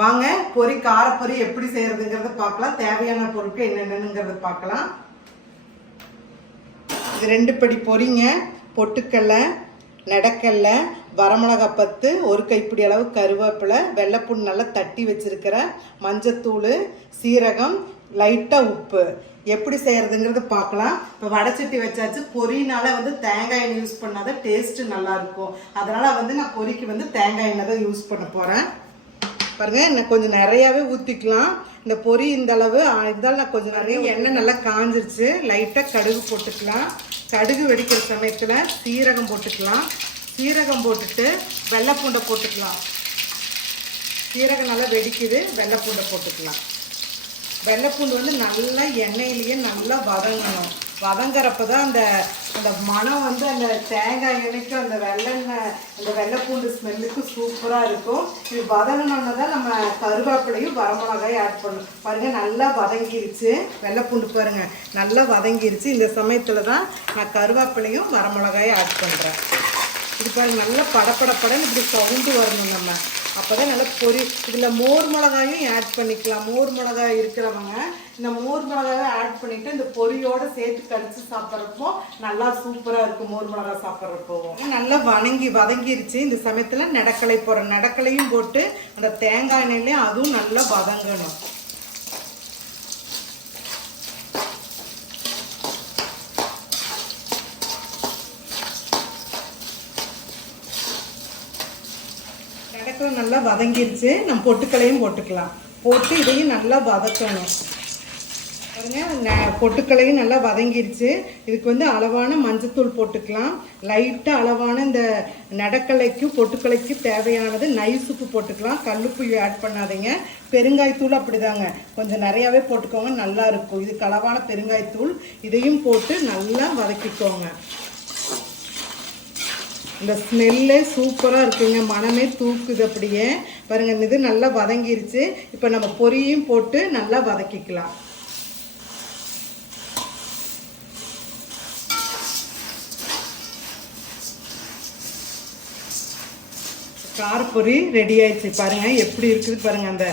வாங்க பொரி காரப்பொரி எப்படி செய்யறதுங்கிறத பார்க்கலாம். தேவையான பொருட்கள் என்னென்னங்கிறத பார்க்கலாம். இது 2 படி பொரிங்க. பொட்டுக்கடலை, நடக்கடலை, வரமிளகாய் 10, 1 கைப்பிடி அளவு கருவேப்பிலை, வெள்ளைப்பூண்டு நல்லா தட்டி வச்சிருக்கிற, மஞ்சத்தூள், சீரகம், லைட்டாக உப்பு. எப்படி செய்யறதுங்கிறத பார்க்கலாம். இப்போ வடைச்சட்டி வச்சாச்சு. பொரினால தேங்காய் எண்ணெய் யூஸ் பண்ணாதான் டேஸ்ட்டு நல்லாயிருக்கும். அதனால் நான் பொரிக்கு தேங்காய் எண்ணெய் தான் யூஸ் பண்ண போகிறேன். பாருங்கள், இன்னும் கொஞ்சம் நிறையாவே ஊற்றிக்கலாம். இந்த பொரி இந்த அளவு இருந்தாலும் நான் கொஞ்சம் நிறைய எண்ணெய் நல்லா காஞ்சிருச்சு. லைட்டாக கடுகு போட்டுக்கலாம். கடுகு வெடிக்கிற சமயத்தில் சீரகம் போட்டுக்கலாம். சீரகம் போட்டுட்டு வெள்ளைப்பூண்டை போட்டுக்கலாம். சீரகம் நல்லா வெடிக்குது, வெள்ளைப்பூண்டை போட்டுக்கலாம். வெள்ளைப்பூண்டு நல்லா எண்ணெயிலேயே நல்லா வதங்கணும். வதங்குறப்ப தான் அந்த அந்த மனம் அந்த தேங்காய் எண்ணெய்க்கு அந்த வெள்ளெண்ணெய் அந்த வெள்ளைப்பூண்டு ஸ்மெல்லுக்கு சூப்பராக இருக்கும். இது வதங்கினோன்னு தான் நம்ம கருவேப்பிலையும் வரமிளகாயும் ஆட் பண்ணணும். பாருங்கள், நல்லா வதங்கிருச்சு. வெள்ளைப்பூண்டு பாருங்கள் நல்லா வதங்கிருச்சு. இந்த சமயத்தில் தான் நான் கருவேப்பிலையும் வரமிளகாயும் ஆட் பண்ணுறேன். இது பாருங்கள், நல்லா படப்படப்படன்னு இப்படி சவுண்டு வரணும். நம்ம அப்போ தான் நல்லா பொரி. இதில் மோர் மிளகாயும் ஆட் பண்ணிக்கலாம். மோர் மிளகாய் இருக்கிறவங்க இந்த மோர் மிளகாயை ஆட் பண்ணிவிட்டு இந்த பொரியோடு சேர்த்து கடிச்சு சாப்பிட்றப்போ நல்லா சூப்பராக இருக்கும். மோர் மிளகாய் சாப்பிட்றப்போ நல்லா வதங்கிருச்சு. இந்த சமயத்தில் நடக்கலை போடுறோம். நடக்கலையும் போட்டு அந்த தேங்காய் எண்ணெயிலையும் அதுவும் நல்லா வதங்கணும். நடக்கலை நல்லா வதங்கிருச்சு. நம்ம பொட்டுக்களையும் போட்டுக்கலாம். போட்டு இதையும் நல்லா வதக்கணும். பாருங்க, பொட்டுக்களையும் நல்லா வதங்கிருச்சு. இதுக்கு அளவான மஞ்சத்தூள் போட்டுக்கலாம். லைட்டாக அளவான இந்த நடக்கலைக்கும் பொட்டுக்கலைக்கும் தேவையானது நைஸுப்பு போட்டுக்கலாம். கல்லுப்பு ஆட் பண்ணாதீங்க. பெருங்காயத்தூள் அப்படிதாங்க, கொஞ்சம் நிறையாவே போட்டுக்கோங்க, நல்லா இருக்கும். இதுக்கு அளவான பெருங்காயத்தூள். இதையும் போட்டு நல்லா வதக்கிக்கோங்க. இந்த ஸ்மெல்லே சூப்பராக இருக்குங்க. மனமே தூக்குது அப்படியே. பாருங்கள், இது நல்லா வதங்கிருச்சு. இப்போ நம்ம பொரியும் போட்டு நல்லா வதக்கிக்கலாம். காரப்பொரி ரெடி ஆயிடுச்சு. பாருங்கள் எப்படி இருக்குது பாருங்கள். அந்த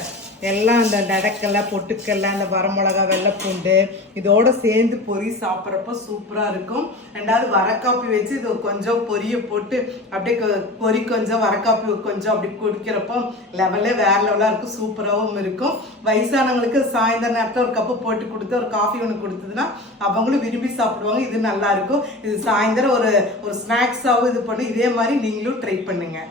எல்லாம் அந்த நடக்கலை, பொட்டுக்கடலை, அந்த வரமிளகா, வெள்ளைப்பூண்டு இதோடு சேர்ந்து பொரி சாப்பிட்றப்ப சூப்பராக இருக்கும். ரெண்டாவது வரக்காப்பி வச்சு இது கொஞ்சம் பொரியை போட்டு அப்படியே பொரி கொஞ்சம் வரக்காப்பி கொஞ்சம் அப்படி குடிக்கிறப்போ லெவலே வேறு லெவலாக இருக்கும். சூப்பராகவும் இருக்கும். வயசானவங்களுக்கு சாயந்தர நேரத்தில் ஒரு கப்பு போட்டு கொடுத்து ஒரு காஃபி ஒன்று கொடுத்ததுன்னா அவங்களும் விரும்பி சாப்பிடுவாங்க. இது நல்லாயிருக்கும். இது சாயந்தரம் ஒரு ஸ்நாக்ஸாகவும் இது பண்ணி இதே மாதிரி நீங்களும் ட்ரை பண்ணுங்கள்.